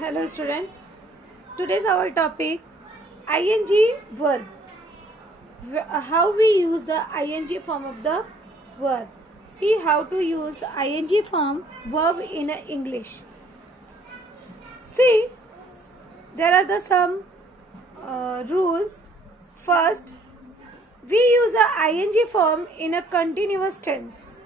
Hello students, today's our topic ing verb. How we use the ing form of the verb. See how to use ing form verb in English. See, there are some rules. First, we use a ing form in a continuous tense.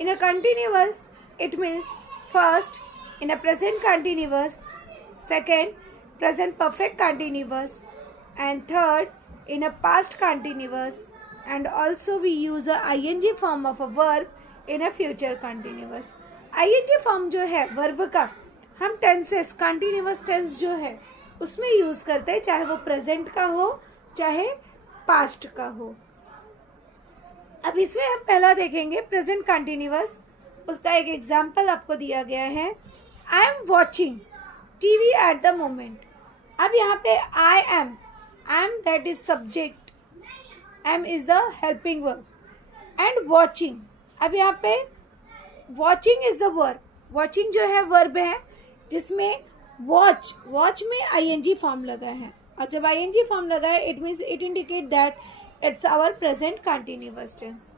In a continuous, it means first in a present continuous, second present perfect continuous, and third in a past continuous, and also we use a ing form of a verb in a future continuous. ing form जो है verb का हम tenses continuous tense जो है उसमें use करते हैं, चाहे वो present का हो चाहे past का हो. अब इसमें हम पहला देखेंगे प्रेजेंट कंटिन्यूअस. उसका एक एग्जाम्पल आपको दिया गया है. I am watching TV at the moment. अब यहाँ पे I am that is subject, am is the helping verb, and watching. अब यहाँ पे watching is the verb. Watching जो है वर्ब है जिसमें वॉच में आईएनजी फॉर्म लगा है, और जब आईएनजी फॉर्म लगा है it means it indicate that it's our present continuous tense.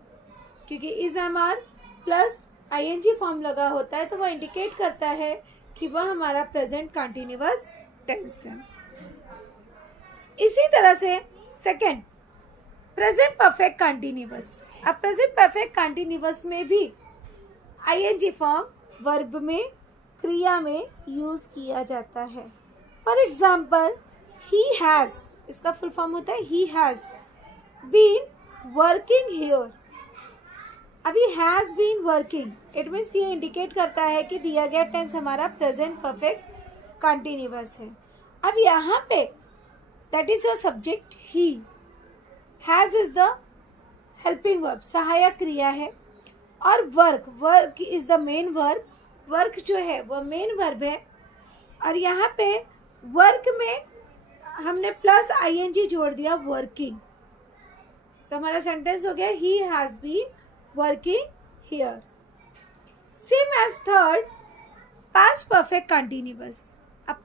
क्योंकि is am are plus ING form लगा होता है तो वह इंडिकेट करता है कि वह हमारा प्रेजेंट कंटिन्यूअस टेंस है. इसी तरह से सेकंड प्रेजेंट परफेक्ट कंटिन्यूअस. अब प्रेजेंट परफेक्ट कंटिन्यूअस में भी आईएनजी फॉर्म वर्ब में क्रिया में यूज किया जाता है. फॉर एग्जाम्पल ही हैज, इसका फुल फॉर्म होता है he has been working here. अभी has been working, it means ये इंडिकेट करता है कि दिया गया टेंस हमारा प्रेजेंट परफेक्ट कंटिन्यूअस है. अब यहाँ पे that is your subject he, has is the helping verb, सहायक क्रिया है, और work is the main verb. Work जो है वह मेन वर्ब है, और यहाँ पे वर्क में हमने प्लस आईएनजी जोड़ दिया वर्किंग, तो हमारा सेंटेंस हो गया he has been working here. Same as third past perfect continuous. अब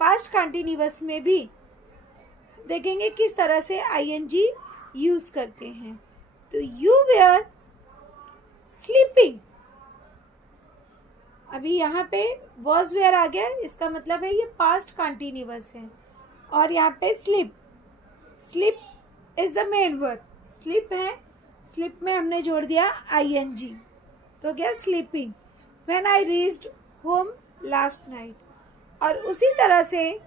पास्ट कंटिन्यूअस में भी देखेंगे किस तरह से आईएनजी यूज करते हैं. तो यू वेयर स्लीपिंग. अभी यहाँ पे वॉज वेयर आ गया, इसका मतलब है ये पास्ट कंटिन्यूअस है, और यहाँ पे sleep is the main verb. Sleep है, स्लीप में हमने जोड़ दिया आईएनजी तो क्या sleeping. When I reached home last night. और उसी तरह से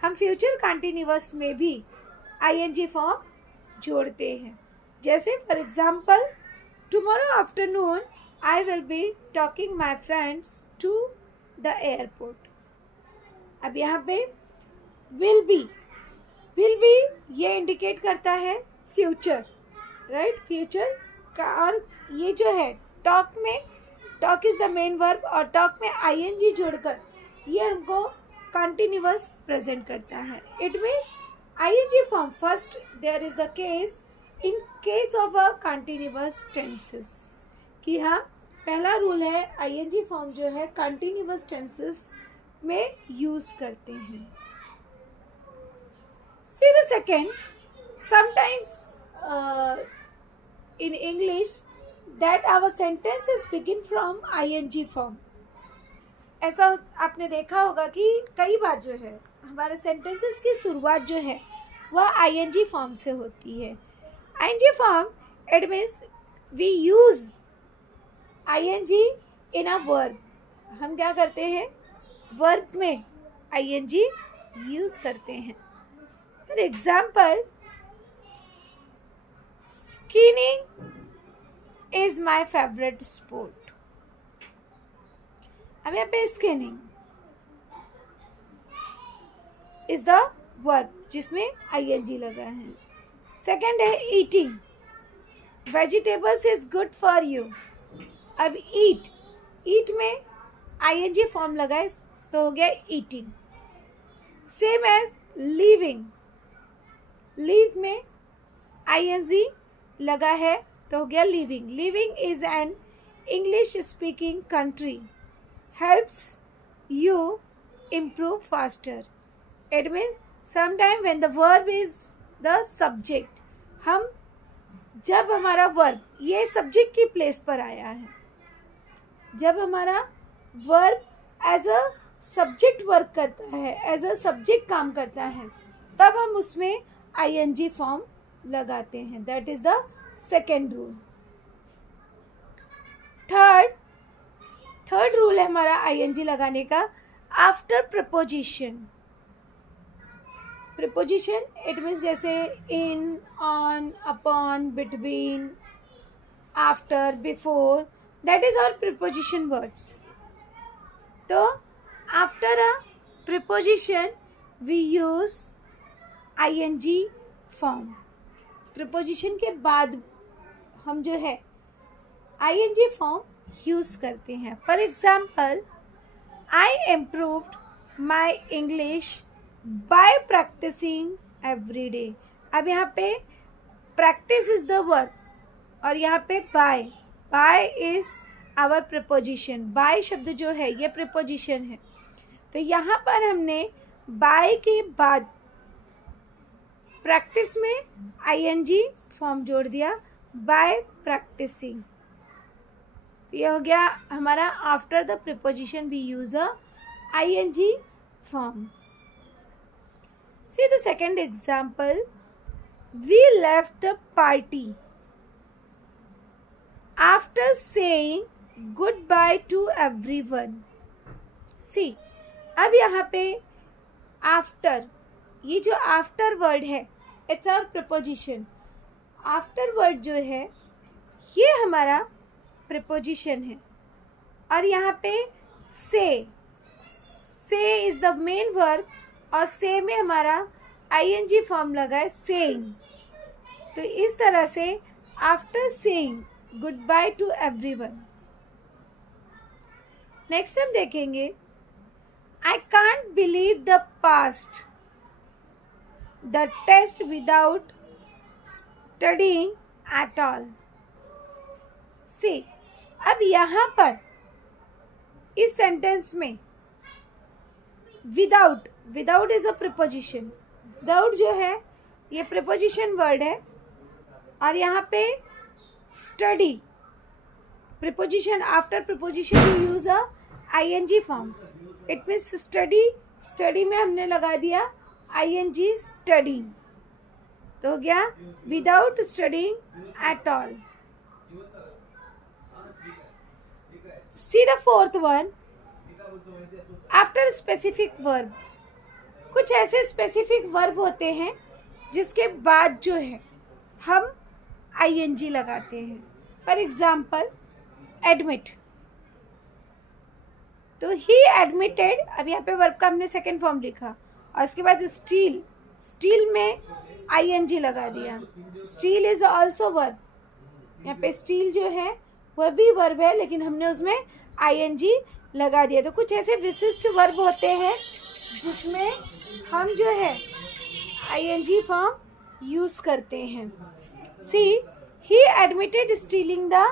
हम फ्यूचर कंटिन्यूअस में भी आईएनजी फॉर्म जोड़ते हैं. जैसे for example tomorrow afternoon I will be talking my friends to the airport. अब यहाँ पे विल बी ये इंडिकेट करता है फ्यूचर, राइट, फ्यूचर का. और ये जो है talk is the main verb, और टॉक में आईएनजी जोड़कर ये हमको कंटिन्यूअस प्रेजेंट करता है. It means ING form first there is the case in case of a continuous tenses, कि हाँ पहला रूल है आईएनजी फॉर्म जो है कंटिन्यूअस टेंसेस में यूज करते हैं. See the second, sometimes in English that our sentences begin from ing form. ऐसा आपने देखा होगा कि कई बार जो है हमारे सेंटेंसेस की शुरुआत जो है वह ing फॉर्म से होती है. ing form it means we use ing in a verb. हम क्या करते हैं वर्ब में ing यूज करते हैं. For example, skiing is my favorite sport. अब यहाँ पे skiing is the verb जिसमें ing लगा है. Second है eating. Vegetables is good for you. अब eat में ing फॉर्म लगा है तो हो गया eating. Same as living. Leave में आईएनजी लगा है तो हो गया living. Living is an English speaking country helps you improve faster. It means sometime when the verb is the subject, हम जब हमारा वर्ब ये सब्जेक्ट की प्लेस पर आया है, जब हमारा verb as a subject work करता है, एज अ सब्जेक्ट काम करता है, तब हम उसमें ing फॉर्म लगाते हैं. That is the second rule. Third rule है हमारा ing लगाने का. After preposition. Preposition it means जैसे in, on, upon, between, after, before, that is our preposition words. तो after a preposition we use ing form. Preposition के बाद हम जो है ing फॉर्म यूज करते हैं. For example, I improved my English by practising every day. अब यहाँ पे प्रैक्टिस इज द वर्ब और यहाँ पे by is our preposition. By शब्द जो है ये प्रपोजिशन है. तो यहाँ पर हमने बाय के बाद प्रैक्टिस में ing फॉर्म जोड़ दिया, बाय प्रैक्टिसिंग. तो ये हो गया हमारा after the preposition we use a ing form. See the second example. We left the party after saying goodbye to everyone. See, अब यहाँ पे after, ये जो after word है, it's our preposition. After word जो है ये हमारा preposition है. और यहाँ पे say is the main verb और से में हमारा ing फॉर्म लगा है saying. तो इस तरह से after saying goodbye to everyone. Next हम देखेंगे I can't believe the passed the test without studying at all. See, अब यहाँ पर इस सेंटेंस में without is a preposition. Without जो है ये प्रिपोजिशन वर्ड है और यहाँ पे study preposition. After preposition you use a ing form. It means study में हमने लगा दिया ing स्टडी. तो हो गया without studying at all. See the fourth one. After specific verb. कुछ ऐसे स्पेसिफिक वर्ब होते हैं जिसके बाद जो है हम ing लगाते हैं. For example, admit. तो ही एडमिटेड, अब यहाँ पे वर्ब का हमने सेकेंड फॉर्म लिखा और उसके बाद स्टील में ing लगा दिया. Steel is also verb. यहाँ पे स्टील जो है वह भी वर्ब है लेकिन हमने उसमें ing लगा दिया. तो कुछ ऐसे विशिष्ट वर्ब होते हैं जिसमें हम जो है ing फॉर्म यूज करते हैं. See, he admitted stealing the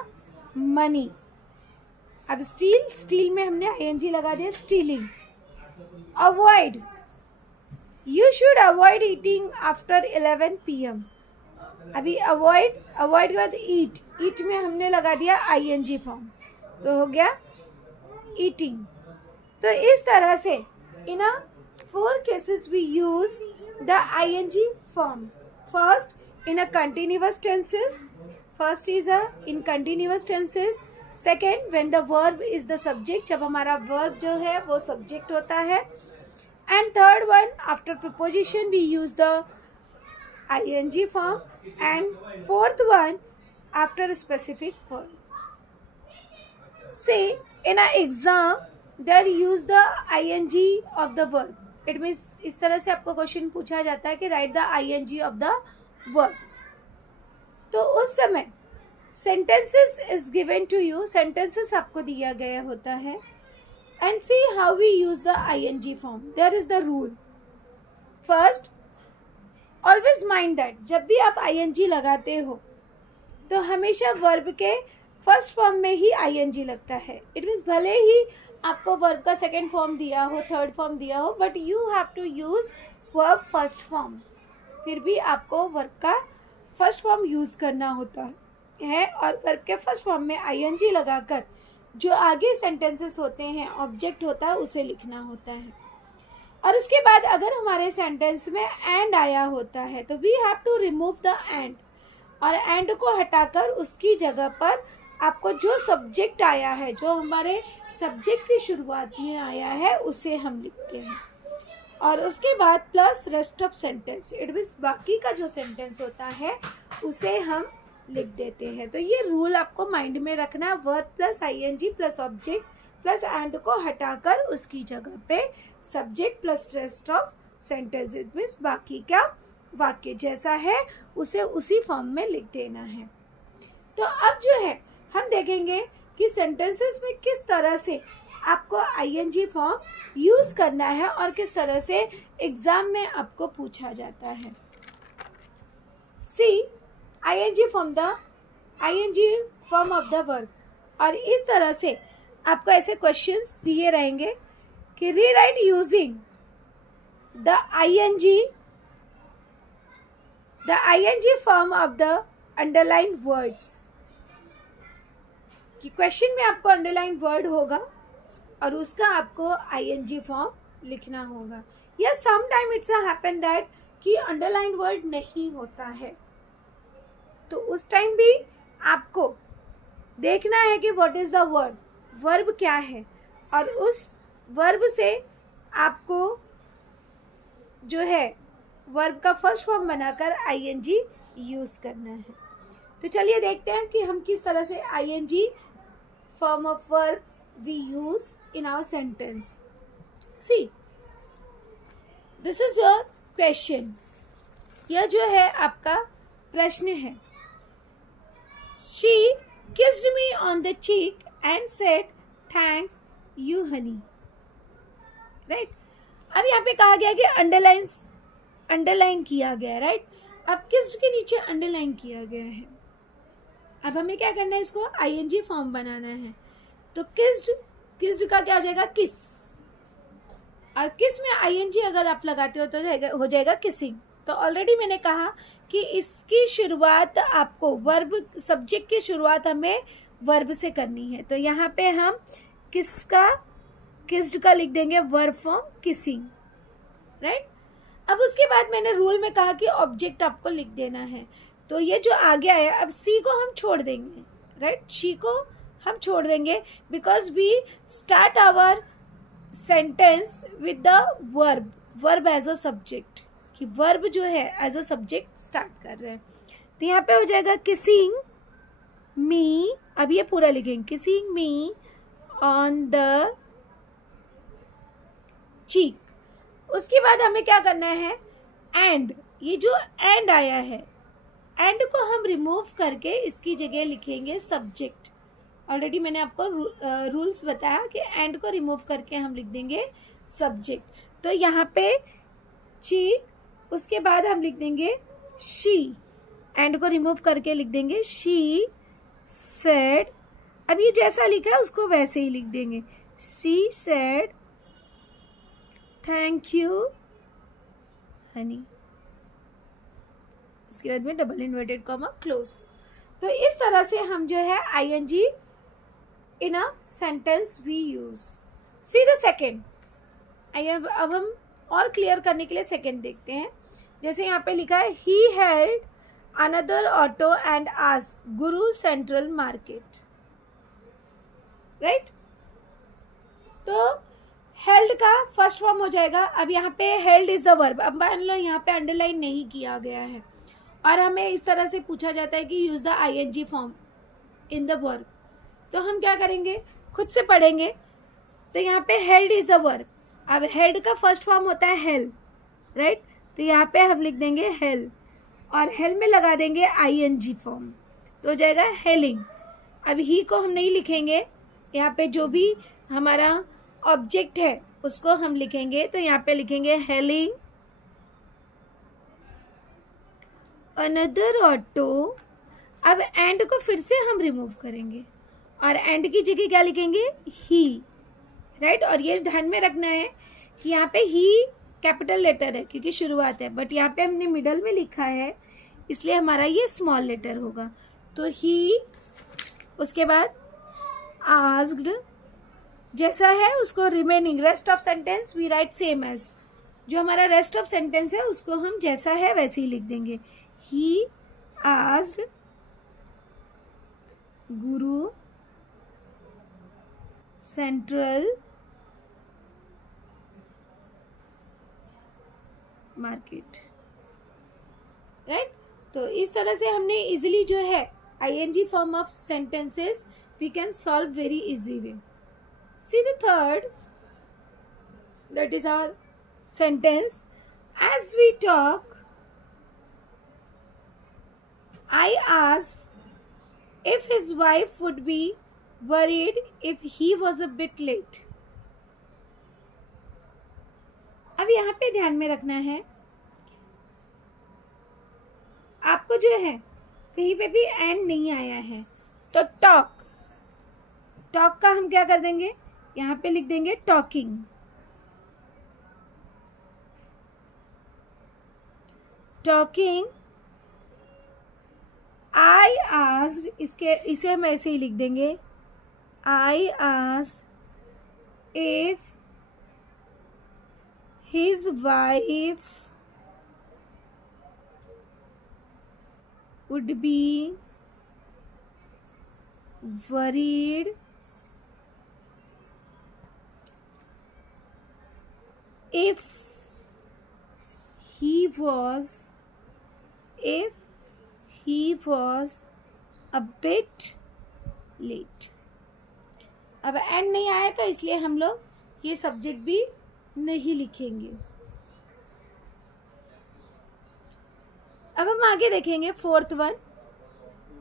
money. अब स्टील में हमने ing लगा दिया stealing. Avoid, you should avoid eating after 11 PM. अभी अवॉइड के बाद ईट में हमने लगा दिया ing फॉर्म. तो हो गया ईटिंग. तो इस तरह से इन 4 cases we use the ing form. First, in a continuous tenses. First is in continuous tenses. Second, when the verb is the subject, जब हमारा verb जो है वो subject होता है. And third one, after preposition we use the ing form. And fourth one, after a specific verb. Say, in an exam, they use the ing of the verb. It means इस तरह से आपको question पूछा जाता है कि write the ing of the verb. तो उस समय sentences is given to you. Sentences आपको दिया गया होता है. And see how we use the ing form. There is the rule. First, always mind that जब भी आप ing लगाते हो तो हमेशा वर्ब के फर्स्ट फॉर्म में ही आईएनजी लगता है. इट मीन्स भले ही आपको वर्ब का सेकेंड फॉर्म दिया हो, थर्ड फॉर्म दिया हो, but you have to use verb first form. फिर भी आपको वर्ब का फर्स्ट फॉर्म यूज करना होता है और वर्ब के फर्स्ट फॉर्म में आईएनजी लगाकर जो आगे सेंटेंसेस होते हैं, ऑब्जेक्ट होता है, उसे लिखना होता है. और उसके बाद अगर हमारे सेंटेंस में एंड आया होता है तो we have to remove the end, और एंड को हटाकर उसकी जगह पर आपको जो सब्जेक्ट आया है, जो हमारे सब्जेक्ट की शुरुआत में आया है, उसे हम लिखते हैं. और उसके बाद plus rest of sentence, it means बाकी का जो सेंटेंस होता है उसे हम लिख देते हैं. तो ये रूल आपको माइंड में रखना है. Verb plus ING plus object plus end को हटाकर उसकी जगह पे subject plus rest of sentence, it means बाकी का वाक्य जैसा है उसे उसी फॉर्म में लिख देना है. तो अब जो है हम देखेंगे कि सेंटेंसेस में किस तरह से आपको आईएनजी फॉर्म यूज करना है और किस तरह से एग्जाम में आपको पूछा जाता है. See ING form of the verb. और इस तरह से आपको ऐसे क्वेश्चंस दिए रहेंगे कि rewrite using the ING form of the underline words. कि क्वेश्चन में आपको अंडरलाइन वर्ड होगा और उसका आपको आईएनजी फॉर्म लिखना होगा. या some time it's happen that कि अंडरलाइन वर्ड नहीं होता है, तो उस टाइम भी आपको देखना है कि what is the verb, verb क्या है, और उस वर्ब से आपको जो है वर्ब का फर्स्ट फॉर्म बनाकर आईएनजी यूज करना है. तो चलिए देखते हैं कि हम किस तरह से ING form of verb we use in our sentence. See this is your question. यह जो है आपका प्रश्न है. She kissed me on the cheek and said, "Thanks, you honey." Right? अब यहाँ पे कहा गया कि अंडरलाइन किया गया, राइट? अब किस्ड के नीचे अंडरलाइन किया गया है. अब हमें क्या करना है, इसको आईएनजी फॉर्म बनाना है. तो किस्ड का क्या हो जाएगा, किस. और किस में आईएनजी अगर आप लगाते हो तो हो जाएगा किसिंग. तो ऑलरेडी मैंने कहा कि इसकी शुरुआत आपको वर्ब, सब्जेक्ट की शुरुआत हमें वर्ब से करनी है. तो यहाँ पे हम किस्ड का लिख देंगे वर्ब फॉर्म किसिंग, राइट. अब उसके बाद मैंने रूल में कहा कि ऑब्जेक्ट आपको लिख देना है. तो ये जो आगे आया, अब सी को हम छोड़ देंगे, राइट. सी को हम छोड़ देंगे because we start our sentence with the verb as a subject, कि वर्ब जो है एज अ सब्जेक्ट स्टार्ट कर रहे हैं. तो यहाँ पे हो जाएगा किसिंग मी. अब ये पूरा लिखेंगे, kissing me on the cheek. उसके बाद हमें क्या करना है, एंड. ये जो एंड आया है, एंड को हम रिमूव करके इसकी जगह लिखेंगे सब्जेक्ट. ऑलरेडी मैंने आपको रूल्स बताया कि एंड को रिमूव करके हम लिख देंगे सब्जेक्ट. तो यहाँ पे चीक, उसके बाद हम लिख देंगे शी. एंड को रिमूव करके लिख देंगे शी सेड. अब ये जैसा लिखा है उसको वैसे ही लिख देंगे. She said thank you Honey. उसके बाद में डबल इन्वर्टेड कॉमा क्लोज. तो इस तरह से हम जो है ING in a sentence we use. See the second. अब हम और क्लियर करने के लिए सेकेंड देखते हैं. जैसे यहाँ पे लिखा है he held another auto and asked Guru central market, right. तो हेल्ड का फर्स्ट फॉर्म हो जाएगा. अब यहाँ पे हेल्ड इज द वर्ब. अब मान लो यहाँ पे अंडरलाइन नहीं किया गया है और हमें इस तरह से पूछा जाता है कि use the ING form in the verb. तो हम क्या करेंगे, खुद से पढ़ेंगे. तो यहाँ पे हेल्ड इज द वर्ब. अब हेल्ड का फर्स्ट फॉर्म होता है हेल, राइट. तो यहाँ पे हम लिख देंगे हेल और हेल में लगा देंगे आईएनजी फॉर्म. तो हो जाएगा हेलिंग. अब ही को हम नहीं लिखेंगे, यहाँ पे जो भी हमारा ऑब्जेक्ट है उसको हम लिखेंगे. तो यहाँ पे लिखेंगे हेलिंग अनदर ऑटो. अब एंड को फिर से हम रिमूव करेंगे, और एंड की जगह क्या लिखेंगे, ही, राइट। और ये ध्यान में रखना है कि यहाँ पे ही कैपिटल लेटर है क्योंकि शुरुआत है, बट यहाँ पे हमने मिडल में लिखा है इसलिए हमारा ये स्मॉल लेटर होगा। तो ही, उसके बाद आस्क्ड, जैसा है उसको remaining rest of sentence we write same as, जो हमारा रेस्ट ऑफ सेंटेंस है उसको हम जैसा है वैसे ही लिख देंगे। He asked Guru central market, right. तो इस तरह से हमने इजीली जो है ING form of sentences we can solve very easy way. See the third, that is our sentence. As we talk, I asked if his wife would be worried if he was a bit late. अब यहाँ पे ध्यान में रखना है, आपको जो है कहीं पे भी एंड नहीं आया है तो टॉक, टॉक का हम क्या कर देंगे, यहाँ पे लिख देंगे टॉकिंग। टॉकिंग, आई आस्क्ड, इसे हम ऐसे ही लिख देंगे, I asked if his wife would be worried if he was a bit late। अब एंड नहीं आया तो इसलिए हम लोग ये सब्जेक्ट भी नहीं लिखेंगे। अब हम आगे देखेंगे fourth one,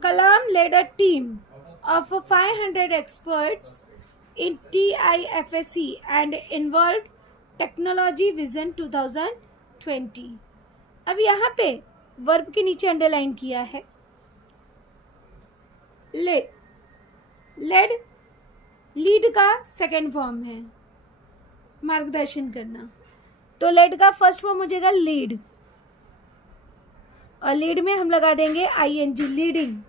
Kalam led a team of 500 experts in TIFSC and involve technology vision 2020। अब यहाँ पे वर्ब के नीचे अंडरलाइन किया है लेड, लेड लीड का सेकेंड फॉर्म है, मार्गदर्शन करना, तो लेड का फर्स्ट फॉर्म हो जाएगा लीड, और लीड में हम लगा देंगे ING, लीडिंग।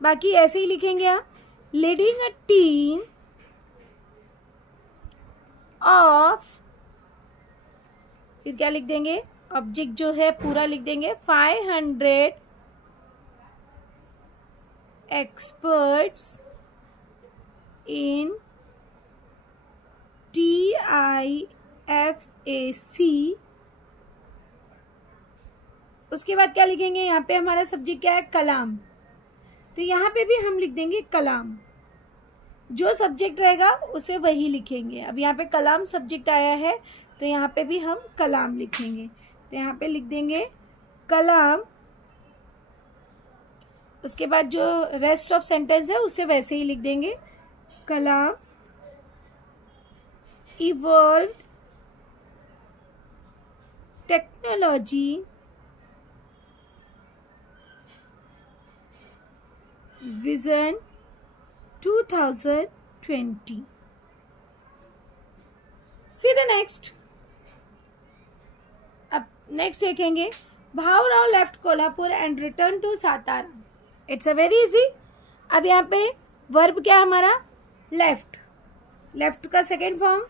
बाकी ऐसे ही लिखेंगे आप, लीडिंग अ टीम ऑफ, फिर क्या लिख देंगे, ऑब्जेक्ट जो है पूरा लिख देंगे, 500 एक्सपर्ट्स इन TIFAC। उसके बाद क्या लिखेंगे, यहाँ पे हमारा सब्जेक्ट क्या है, कलाम, तो यहाँ पे भी हम लिख देंगे कलाम, जो सब्जेक्ट रहेगा उसे वही लिखेंगे। अब यहाँ पे कलाम सब्जेक्ट आया है तो यहाँ पे भी हम कलाम लिखेंगे, तो यहाँ पे लिख देंगे कलाम। उसके बाद जो रेस्ट ऑफ सेंटेंस है उसे वैसे ही लिख देंगे, Kalam evolved technology vision 2020। See the next। अब नेक्स्ट देखेंगे, Bhaurao left Kolhapur and return to Satara. It's a very easy. अब यहाँ पे वर्ब क्या हमारा, लेफ्ट, लेफ्ट का सेकेंड फॉर्म,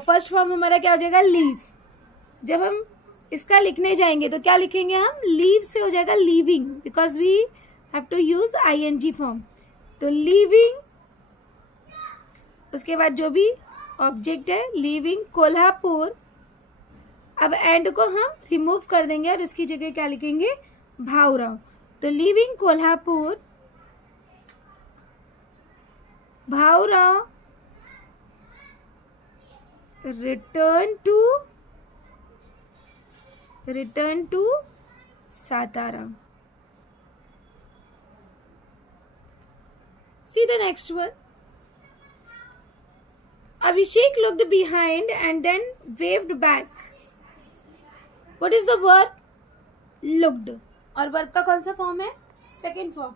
फर्स्ट फॉर्म हमारा क्या हो जाएगा, लीव। जब हम इसका लिखने जाएंगे तो क्या लिखेंगे हम, लीव से हो जाएगा leaving, because we have to use ING form, तो लीविंग। उसके बाद जो भी ऑब्जेक्ट है, लीविंग कोल्हापुर। अब एंड को हम रिमूव कर देंगे और इसकी जगह क्या लिखेंगे, भावराव, तो leaving Kolhapur, Bhaurao return to Satara। See the next one। Abhishek looked behind and then waved back। What is the verb? Looked। और वर्ब का कौन सा फॉर्म है, सेकेंड फॉर्म।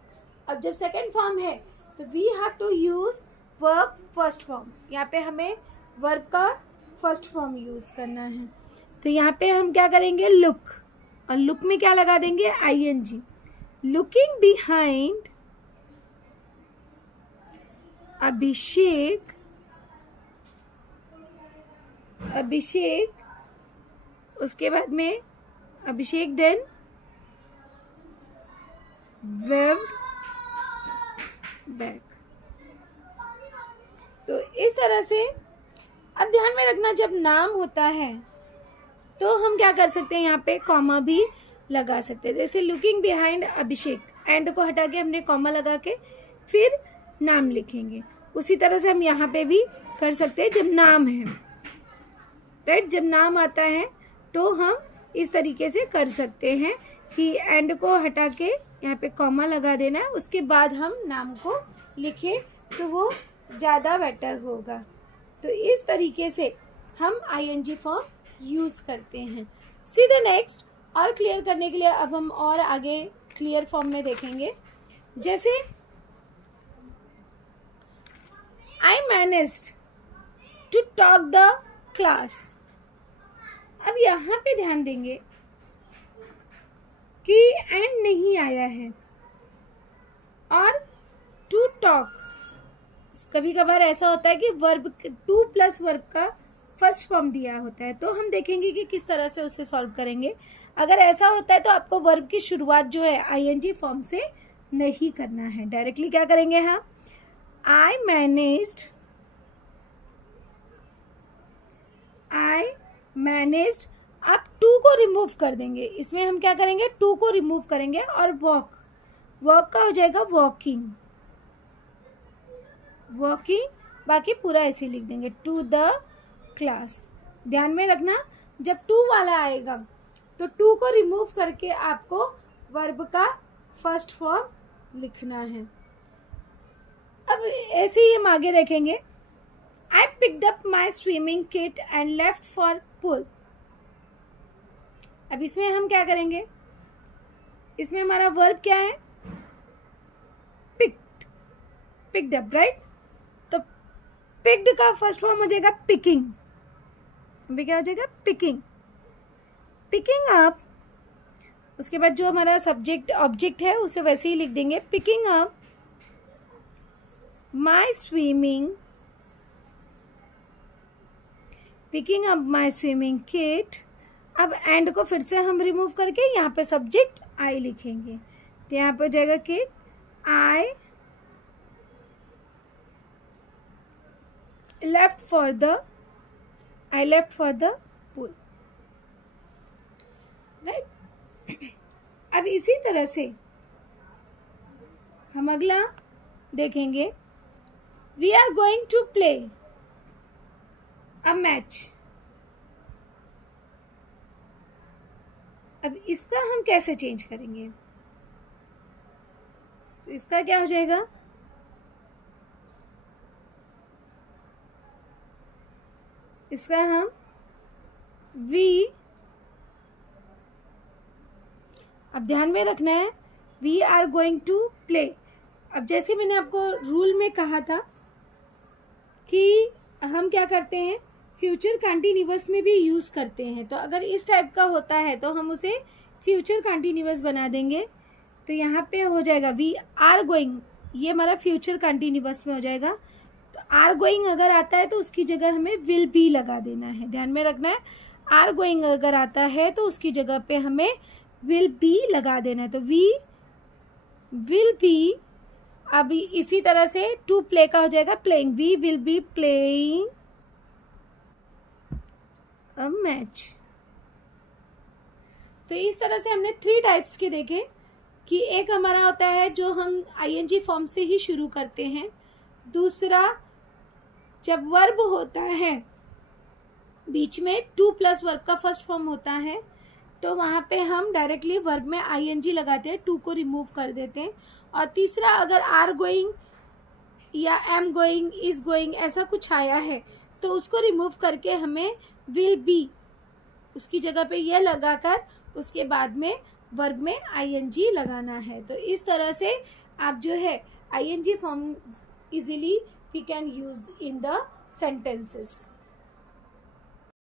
अब जब सेकेंड फॉर्म है तो we have to use verb first form. यहाँ पे हमें वर्ब का फर्स्ट फॉर्म यूज करना है। तो यहाँ पे हम क्या करेंगे, लुक, और लुक में क्या लगा देंगे, ing। लुकिंग बिहाइंड अभिषेक, उसके बाद में अभिषेक देन वेव्ड बैक। तो इस तरह से अब ध्यान में रखना, जब नाम होता है तो हम क्या कर सकते हैं, यहाँ पे कॉमा भी लगा सकते हैं। जैसे लुकिंग बिहाइंड अभिषेक, एंड को हटा के हमने कॉमा लगा के फिर नाम लिखेंगे। उसी तरह से हम यहाँ पे भी कर सकते हैं जब नाम है, राइट। जब नाम आता है तो हम इस तरीके से कर सकते हैं कि एंड को हटा के यहाँ पे कॉमा लगा देना है, उसके बाद हम नाम को लिखे तो वो ज़्यादा बेटर होगा। तो इस तरीके से हम ing फॉर्म यूज करते हैं। सी द नेक्स्ट, और क्लियर करने के लिए अब हम और आगे क्लियर फॉर्म में देखेंगे। जैसे I managed to talk the class. अब यहाँ पे ध्यान देंगे कि एंड नहीं आया है और टू टॉक, कभी कभार ऐसा होता है कि वर्ब टू प्लस वर्ब का फर्स्ट फॉर्म दिया होता है, तो हम देखेंगे कि किस तरह से उसे सॉल्व करेंगे। अगर ऐसा होता है तो आपको वर्ब की शुरुआत जो है ing फॉर्म से नहीं करना है, डायरेक्टली क्या करेंगे हम, आई मैनेज्ड, आप टू को रिमूव कर देंगे। इसमें हम क्या करेंगे, टू को रिमूव करेंगे और वॉक का हो जाएगा वॉकिंग, बाकी पूरा ऐसे लिख देंगे, टू द क्लास। ध्यान में रखना, जब टू वाला आएगा तो टू को रिमूव करके आपको वर्ब का फर्स्ट फॉर्म लिखना है। अब ऐसे ही हम आगे देखेंगे, I picked up my swimming kit and left for pool। अब इसमें हम क्या करेंगे, इसमें हमारा वर्ब क्या है, picked up, राइट। तो picked का फर्स्ट फॉर्म हो जाएगा picking। अभी क्या हो जाएगा, picking up। उसके बाद जो हमारा सब्जेक्ट ऑब्जेक्ट है उसे वैसे ही लिख देंगे, picking up my swimming kit। अब एंड को फिर से हम रिमूव करके यहाँ पे सब्जेक्ट आई लिखेंगे, तो यहाँ पे हो जाएगा किट, I left for the pool, right. अब इसी तरह से हम अगला देखेंगे, we are going to play a match. अब इसका हम कैसे चेंज करेंगे, तो इसका क्या हो जाएगा, इसका हम अब ध्यान में रखना है, we are going to play. अब जैसे मैंने आपको रूल में कहा था कि हम क्या करते हैं, फ्यूचर कंटिन्यूअस में भी यूज करते हैं। तो अगर इस टाइप का होता है तो हम उसे फ्यूचर कंटिन्यूअस बना देंगे। तो यहाँ पे हो जाएगा वी आर गोइंग, ये हमारा फ्यूचर कंटिन्यूअस में हो जाएगा। तो आर गोइंग अगर आता है तो उसकी जगह हमें विल बी लगा देना है, ध्यान में रखना है। आर गोइंग अगर आता है तो उसकी जगह पे हमें विल बी लगा देना है। तो वी विल बी, अभी इसी तरह से टू प्ले का हो जाएगा playing, we will be playing a match. तो इस तरह से हमने 3 टाइप्स के देखे कि एक हमारा होता है जो हम ing फॉर्म से ही शुरू करते हैं, दूसरा जब वर्ब होता है बीच में 2 प्लस वर्ब का फर्स्ट फॉर्म होता है तो वहां पे हम डायरेक्टली वर्ब में ing लगाते हैं, 2 को रिमूव कर देते हैं। और तीसरा अगर आर गोइंग या एम गोइंग, इज गोइंग ऐसा कुछ आया है तो उसको रिमूव करके हमें विल बी उसकी जगह पे ये लगाकर उसके बाद में वर्ब में ing लगाना है। तो इस तरह से आप जो है ing form easily we can use in the sentences.